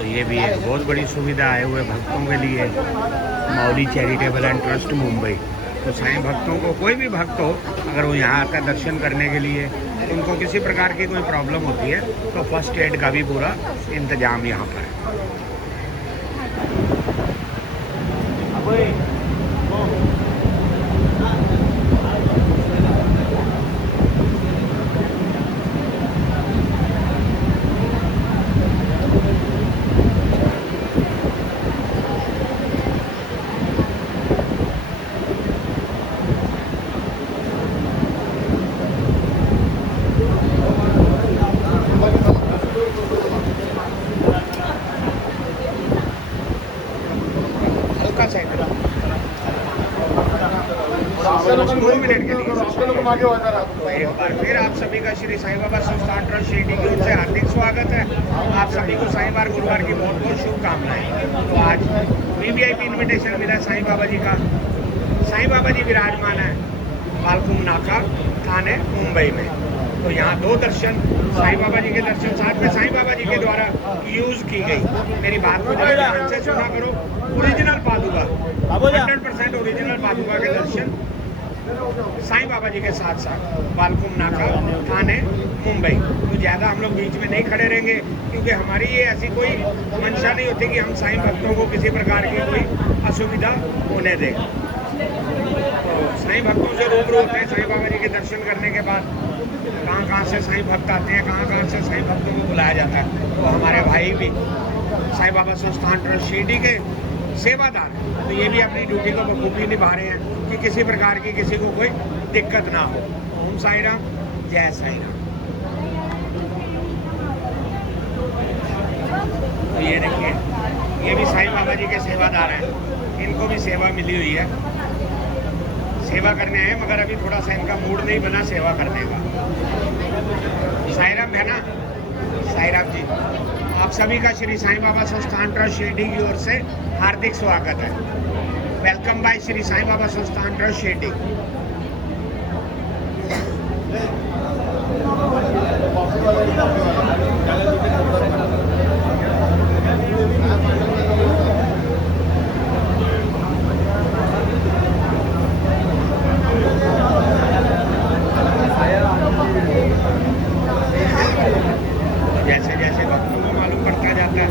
तो ये भी एक बहुत बड़ी सुविधा आए हुए भक्तों के लिए, मौली चैरिटेबल एंड ट्रस्ट मुंबई। तो साईं भक्तों को, कोई भी भक्त हो, अगर वो यहाँ आता है दर्शन करने के लिए, उनको किसी प्रकार की कोई प्रॉब्लम होती है तो फर्स्ट एड का भी पूरा इंतजाम यहाँ पर है। हल्का सा एक बार फिर आप सभी का श्री साईं बाबा संस्थान ट्रस्ट शिरडी की ओर से हार्दिक स्वागत है। आप सभी को साईं बार गुरुवार की बहुत बहुत शुभकामनाएं। तो आज वीवीआईपी इनविटेशन मिला साईं बाबा जी का। साईं बाबा जी विराजमान है बालकुम नाका थाने मुंबई में। तो यहाँ दो दर्शन, साईं बाबा जी के दर्शन साथ में साईं बाबा जी के द्वारा यूज की गई। मेरी बात को जरा ध्यान से सुना करो। ओरिजिनल पादुका, 100% ओरिजिनल पादुका के दर्शन साईं बाबा जी के साथ साथ बालकुम नाका थाने मुंबई। तो ज़्यादा हम लोग बीच में नहीं खड़े रहेंगे, क्योंकि हमारी ये ऐसी कोई मंशा नहीं होती कि हम साईं भक्तों को किसी प्रकार की कोई असुविधा होने दें। तो साईं भक्तों से रूबरू होते हैं साईं बाबा जी के दर्शन करने के बाद। कहाँ से साईं भक्त आते हैं, कहाँ से साईं भक्तों को बुलाया जाता है। तो हमारे भाई भी साईं बाबा संस्थान ट्रस्ट शिरडी के सेवादार, तो ये भी अपनी ड्यूटी को बखूबी निभा रहे हैं कि किसी प्रकार की किसी को कोई दिक्कत ना हो। ओम साईं राम, जय साईं राम। तो ये देखिए, ये भी साईं बाबा जी के सेवादार हैं, इनको भी सेवा मिली हुई है, सेवा करने आए, मगर अभी थोड़ा सा इनका मूड नहीं बना सेवा करने का। साईं राम है ना, साईं राम जी। आप सभी का श्री साईं बाबा संस्थान ट्रस्ट शिरडी की ओर से हार्दिक स्वागत है। वेलकम बाय श्री साईं बाबा संस्थान ट्रस्ट शिरडी। जैसे जैसे भक्तों को मालूम पड़ता जाता है,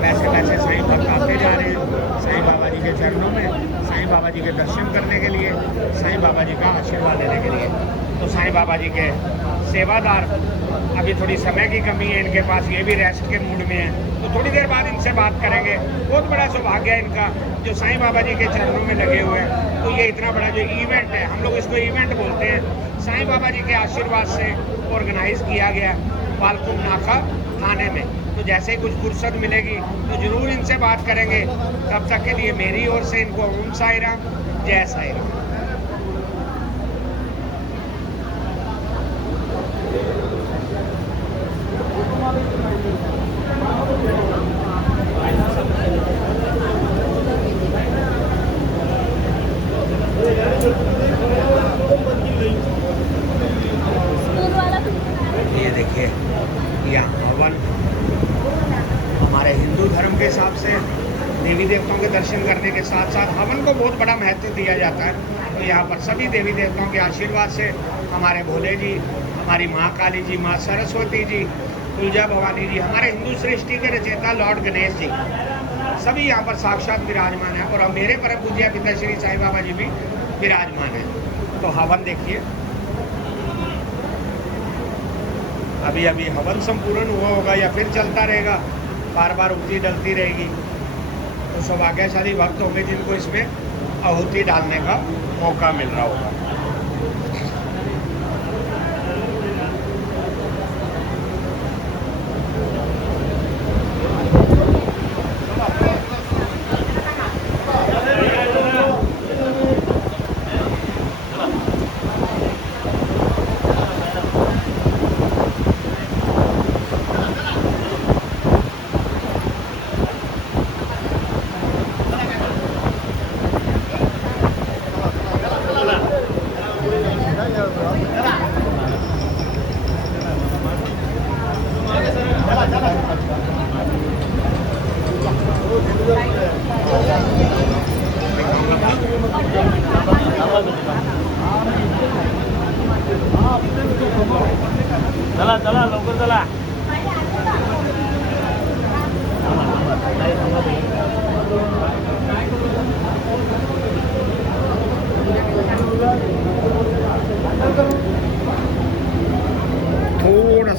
वैसे वैसे साईं भक्त आते जा रहे हैं साईं बाबा जी के चरणों में, साईं बाबा जी के दर्शन करने के लिए, साईं बाबा जी का आशीर्वाद लेने के लिए। तो साईं बाबा जी के सेवादार, अभी थोड़ी समय की कमी है इनके पास, ये भी रेस्ट के मूड में है, तो थोड़ी देर बाद इनसे बात करेंगे। बहुत बड़ा सौभाग्य है इनका जो साईं बाबा जी के चरणों में लगे हुए हैं। तो ये इतना बड़ा जो इवेंट है, हम लोग इसको इवेंट बोलते हैं, साईं बाबा जी के आशीर्वाद से ऑर्गेनाइज किया गया बालकुम नाका थाने में। तो जैसे ही कुछ फुर्सत मिलेगी तो जरूर इनसे बात करेंगे। तब तक के लिए मेरी ओर से इनको ओम साईं राम, जय साईं राम। ये देखिए, यहाँ हवन, हमारे हिंदू धर्म के हिसाब से देवी देवताओं के दर्शन करने के साथ साथ हवन को बहुत बड़ा महत्व दिया जाता है। तो यहाँ पर सभी देवी देवताओं के आशीर्वाद से हमारे भोले जी, हमारी माँ काली जी, माँ सरस्वती जी, तुलजा भवानी जी, हमारे हिंदू सृष्टि के रचयिता लॉर्ड गणेश जी, सभी यहाँ पर साक्षात विराजमान है। और मेरे परम पूज्य पिता श्री साईं बाबा जी भी विराजमान है। तो हवन देखिए, अभी अभी हवन संपूर्ण हुआ होगा या फिर चलता रहेगा, बार बार उल्टी डलती रहेगी। तो सौभाग्यशाली भक्त होंगे जिनको इसमें आहुति डालने का मौका मिल रहा होगा।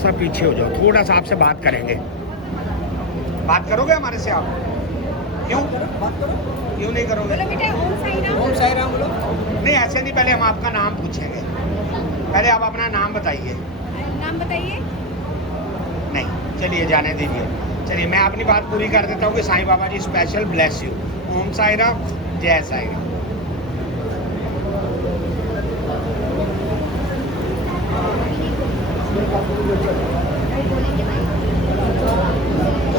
सा पीछे हो जाओ, थोड़ा सा आपसे बात करेंगे। बात करोगे हमारे से आप? क्यों क्यों नहीं करोगे? ओम साई राम बोलो। नहीं ऐसे नहीं, पहले हम आपका नाम पूछेंगे। पहले आप अपना नाम बताइए। नाम बताइए। नहीं चलिए जाने दीजिए। चलिए मैं अपनी बात पूरी कर देता हूँ कि साईं बाबा जी स्पेशल ब्लेस यू। ओम साई राम, जय साई राम।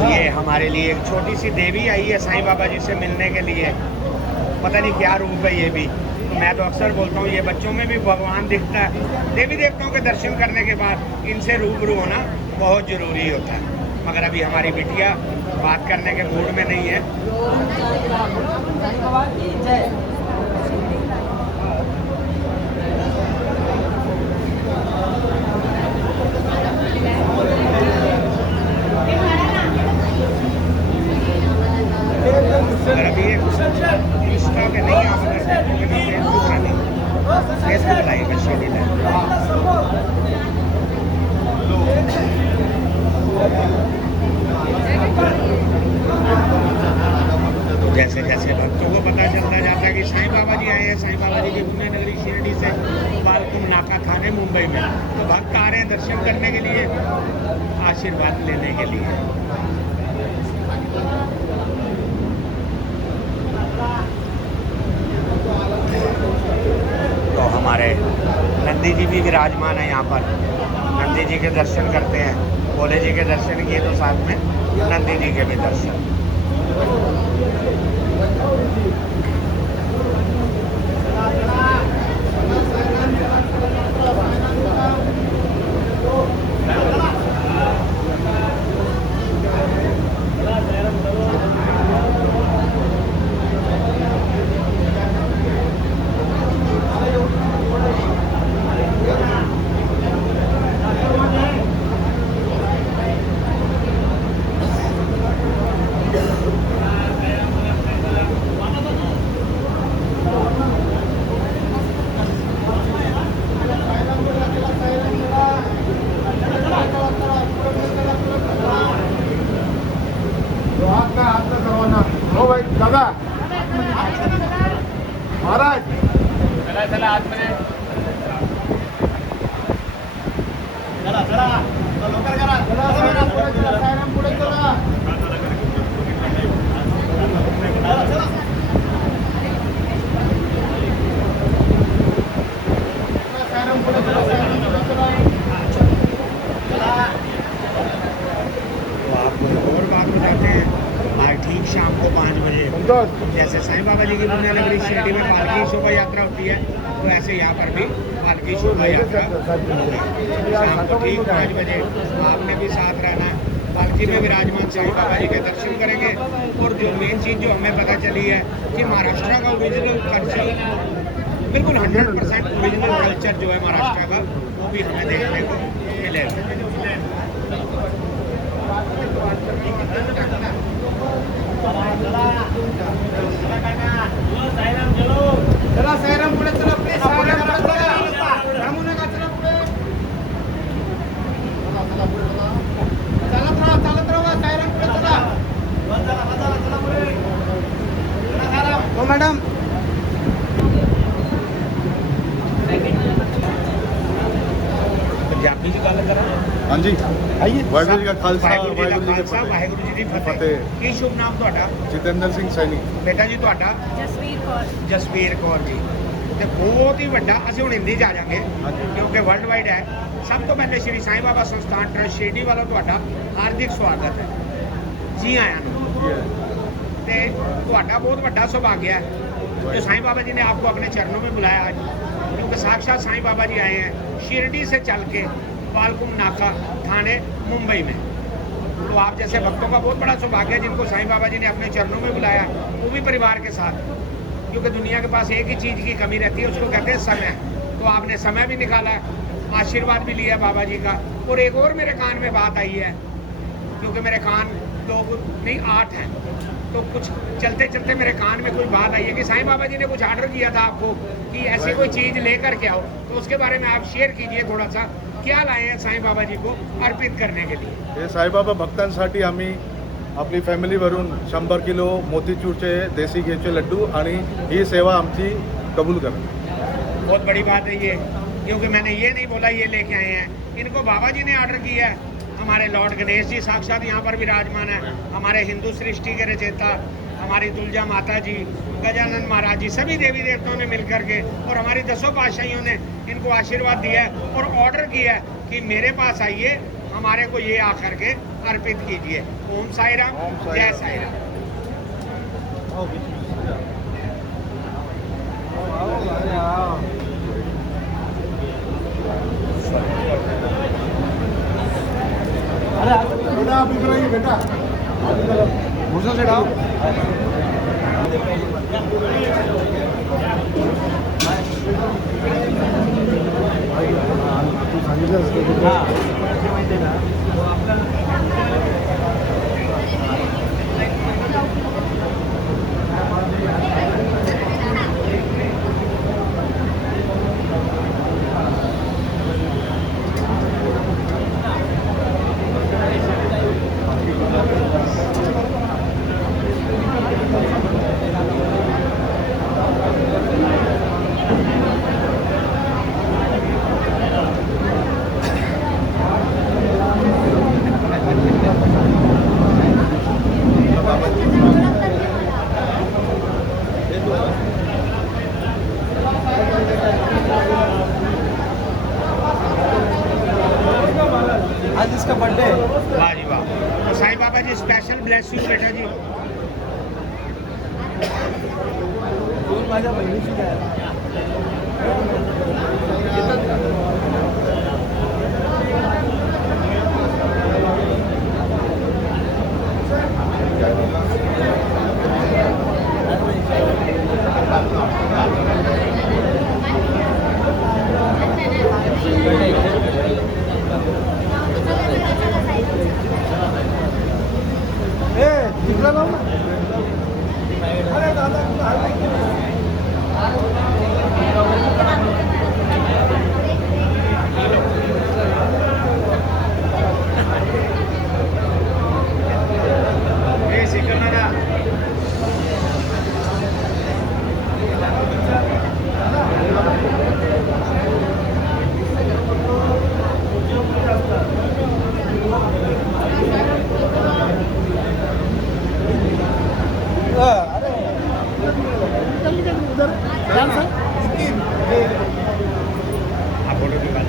ये हमारे लिए एक छोटी सी देवी आई है साईं बाबा जी से मिलने के लिए। पता नहीं क्या रूप है ये भी। मैं तो अक्सर बोलता हूँ ये बच्चों में भी भगवान दिखता है। देवी देवताओं के दर्शन करने के बाद इनसे रूबरू होना बहुत ज़रूरी होता है। मगर अभी हमारी बिटिया बात करने के मूड में नहीं है। अगर अभी एक इंस्टा पे नहीं आप अगर फेसबुक लाइव शेड्यूल है। जैसे जैसे भक्तों को पता चलता जाता है कि साईं बाबा जी आए हैं, साईं बाबा जी की पुण्य नगरी शिरडी से बालकुम नाका थाने मुंबई में, तो भक्त आ रहे हैं दर्शन करने के लिए, आशीर्वाद लेने के लिए। तो हमारे नंदी जी भी विराजमान है यहाँ पर। नंदी जी के दर्शन करते हैं। भोले जी के दर्शन किए तो साथ में नंदी जी के भी दर्शन। दादा महाराज चला चला आत मध्ये चला चला लवकर करा चला सायराम पुढे चला सायराम पुढे चला तो आपको एक और बात बताते हैं। आज ठीक शाम को 5 बजे जैसे साईं बाबा जी की पुण्य नगरी शिरडी में पालकी शोभा यात्रा होती है, तो ऐसे यहाँ पर भी पालकी शोभा यात्रा शाम को ठीक 5 बजे आपने भी साथ रहना है। पालकी में विराजमान साईं बाबा जी के दर्शन करेंगे। और जो मेन चीज़ जो हमें पता चली है कि महाराष्ट्र का ओरिजिनल कल्चर, बिल्कुल 100% ओरिजिनल कल्चर जो है महाराष्ट्र का, वो भी हमें देखने को मिलेगा। चला सायराम पुढे चला प्लीज सायराम पुढे चला थांबू नका चला पुढे चालत राहा सायराम पुढे चला हो मैडम पंजाबी की गल करा। हाँ जी आइए वाहिगुरू जी का खालसा ਵਾਹਿਗੁਰੂ ਜੀ वाहिगुरू ਦਾ जी की ਖਾਲਸਾ, फतेह। ਵਾਹਿਗੁਰੂ ਜੀ ਦੀ ਫਤਿਹ। ਫਤਿਹ। ਕੀ ਸ਼ੁਭ ਨਾਮ ਤੁਹਾਡਾ? जितेंद्र सिंह सैनी ਬੇਟਾ ਜੀ ਤੁਹਾਡਾ? जसवीर कौर। ਜਸਵੀਰ ਕੌਰ ਜੀ। ਤੇ ਬਹੁਤ ਹੀ ਵੱਡਾ, ਅਸੀਂ ਹੁਣ ਹਿੰਦੀ 'ਚ ਆ ਜਾਵਾਂਗੇ ਹਾਂਜੀ। ਕਿਉਂਕਿ ਵਰਲਡ ਵਾਈਡ ਹੈ। ਸਭ ਤੋਂ ਪਹਿਲੇ ਸ਼੍ਰੀ ਸਾਈਂ ਬਾਬਾ ਸੰਸਥਾਨ ਟਰੱਸਟ ਸ਼ਿਰਡੀ ਵੱਲੋਂ ਤੁਹਾਡਾ ਹਾਰਦਿਕ ਸਵਾਗਤ ਹੈ। ਜੀ ਆਇਆਂ ਨੂੰ। ਤੇ ਤੁਹਾਡਾ ਬਹੁਤ ਵੱਡਾ ਸੁਭਾਗਿਆ है जो साईं बाबा जी ने आपको अपने चरणों में बुलाया आज, क्योंकि साक्षात साईं बाबा जी आए हैं शिरडी से चल के बालकुम नाका थाने मुंबई में। तो आप जैसे भक्तों का बहुत बड़ा सौभाग्य है जिनको साईं बाबा जी ने अपने चरणों में बुलाया, वो भी परिवार के साथ। क्योंकि दुनिया के पास एक ही चीज़ की कमी रहती है, उसको कहते हैं समय। तो आपने समय भी निकाला है, आशीर्वाद भी लिया बाबा जी का। और एक और मेरे कान में बात आई है, क्योंकि मेरे कान 2 नहीं 8 हैं, तो कुछ चलते चलते मेरे कान में कोई बात आई है कि साईं बाबा जी ने कुछ ऑर्डर किया था आपको कि ऐसी कोई चीज़ लेकर के आओ, तो उसके बारे में आप शेयर कीजिए थोड़ा सा क्या लाए हैं साईं बाबा जी को अर्पित करने के लिए? हे साईबाबा भक्तांसाठी आम्ही आपली फॅमिलीवरून 100 किलो मोतीचूरचे देसी घेचे लड्डू आणि ही सेवा आमची कबूल करा. बहुत बड़ी बात है ये, क्योंकि मैंने ये नहीं बोला ये लेके आए हैं, इनको बाबा जी ने ऑर्डर किया है. हमारे लॉर्ड गणेश जी साक्षात यहाँ पर विराजमान है, हमारे हिंदू सृष्टि के रचयिता हमारी तुलजा माता जी, गजानन महाराज जी, सभी देवी देवताओं ने मिलकर के और हमारी 10 पातशाहियों ने इनको आशीर्वाद दिया है और ऑर्डर किया है कि मेरे पास आइए, हमारे को ये आकर के अर्पित कीजिए. ओम साई राम, जय साई राम. बेटा आप इधर आइए बेटा, भूसा से डाल. आज इसका बर्थडे है. वाह जी वाह. तो साईं बाबा जी स्पेशल ब्लेस यू बेटा जी. माझ्या बहिणीची काय तिकडे जाऊ ना. अरे दादा ए सिकंदरा. अरे उधर ध्यान से. आप फोटो निकाल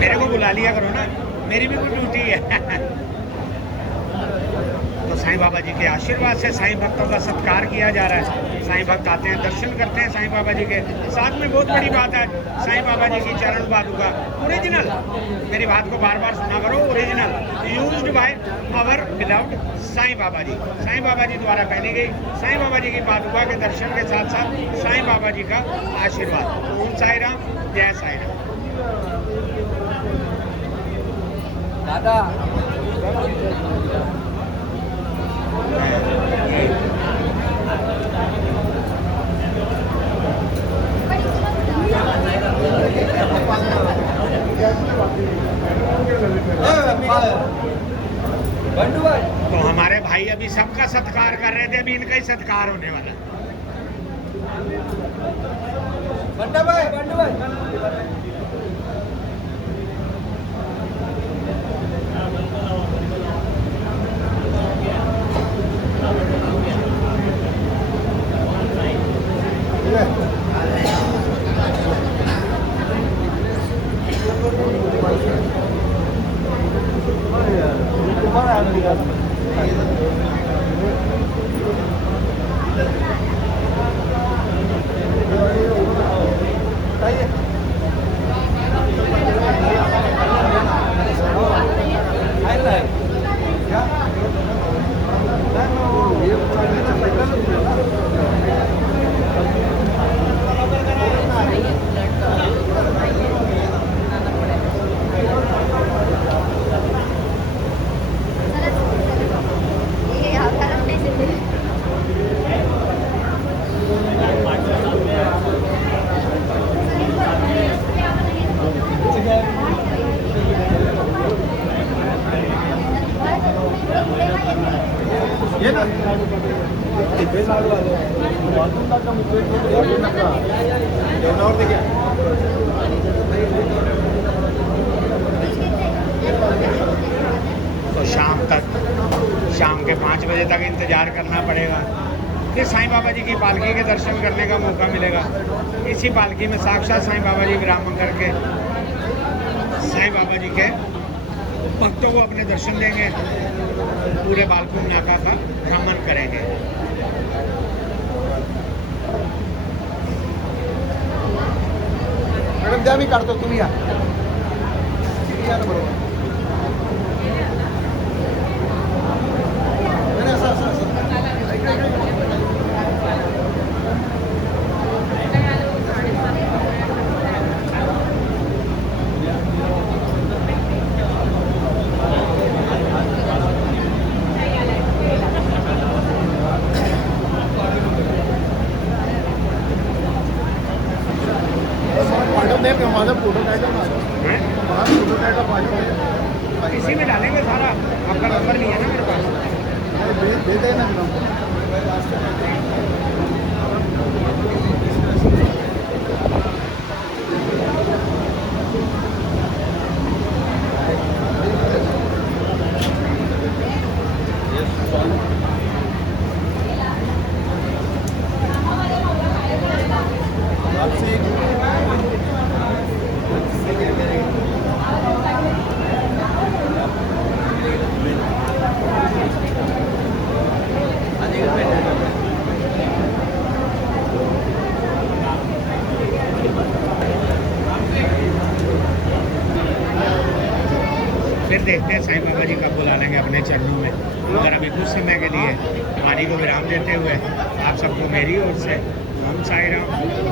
मेरे को बुला लिया करो ना, मेरी भी कोई ड्यूटी है. तो साईं बाबा जी के आशीर्वाद से साईं भक्तों का सत्कार किया जा रहा है. साईं भक्त आते हैं, दर्शन करते हैं साईं बाबा जी के. साथ में बहुत बड़ी बात है, साईं बाबा जी की चरण पादुका ओरिजिनल, मेरी बात को बार बार सुना करो, original used by our beloved Sai Baba ji. Sai Baba ji द्वारा पहनी गई साईं बाबा जी की पादुका के दर्शन के साथ साथ साईं बाबा जी का आशीर्वाद. ओम साई राम, जय साई राम. दादा तो हमारे भाई अभी सबका सत्कार कर रहे थे, अभी इनका ही सत्कार होने वाला है. बंडाबाई बंडाबाई तो शाम के 5 बजे तक इंतज़ार करना पड़ेगा। फिर साईं बाबा जी की पालकी के दर्शन करने का मौका मिलेगा। इसी पालकी में साक्षात साईं बाबा जी विराम करके साईं बाबा जी के भक्तों को अपने दर्शन देंगे, पूरे बालकुम नाका का भ्रमण करेंगे। मॅडम द्या मी काढतो तुम्ही या ना बरोबर नाही, असं असं असं माझा फोटो टाइटल माझा फोटो टाइटल पाठवले इसी में डालेंगे सारा। आपका नंबर नहीं है ना मेरे पास? देते ना फिर देखते हैं साईं बाबा जी कब बुला लेंगे अपने चरणों में। मगर अभी कुछ समय के लिए वाणी को विराम देते हुए आप सबको मेरी ओर से ओम साई राम,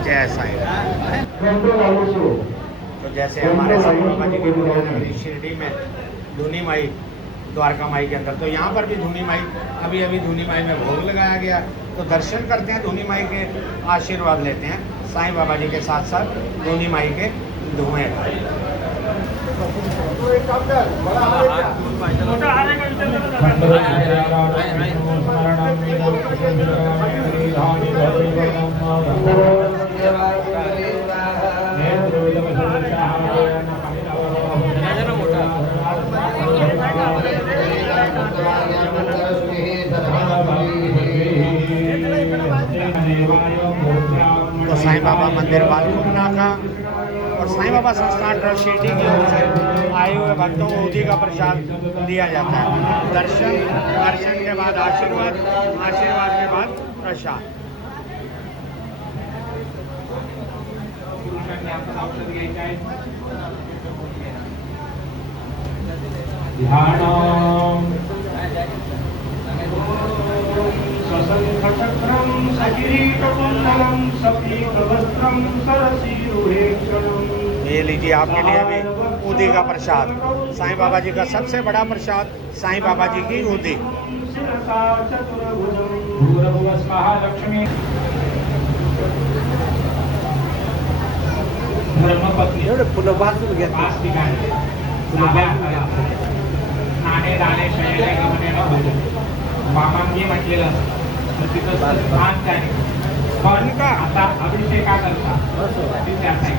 जय साई राम। तो जैसे हमारे साईं बाबा जी की नगरी शिरडी में धूनी माई, द्वारका माई के अंदर, तो यहाँ पर भी धूनी माई अभी अभी धूनी माई में भोग लगाया गया। तो दर्शन करते हैं, धूनी माई के आशीर्वाद लेते हैं साईं बाबा जी के साथ साथ धूनी माई के धुएं का। तो साईं बाबा मंदिर बालकुम नाका और साईं बाबा संस्थान ट्रस्ट शिरडी की ओर से आए हुए भक्तों को उदी का प्रसाद दिया जाता है। दर्शन के बाद आशीर्वाद, आशीर्वाद के बाद प्रसाद। सशंखचक्रं सकिरीटकुण्डलं सपीतवस्त्रं सरसीरुहेक्षणं। ये लीजिए आपके लिए अभी उदी का प्रसाद। साईं बाबा जी का सबसे बड़ा प्रसाद साईं बाबा जी की उदी। शिरसा चतुर्भुजं भूर्भुवः स्वः लक्ष्मी। धर्मपत्नी एवढे फुलं वाचून घ्या. पाच ठिकाणी नाणे दाणे शयने गमने न भोजन वामांगी म्हटलेलं असतं. तर तिथं स्थान त्याने पण का? आता अभिषेका करता ते त्या side.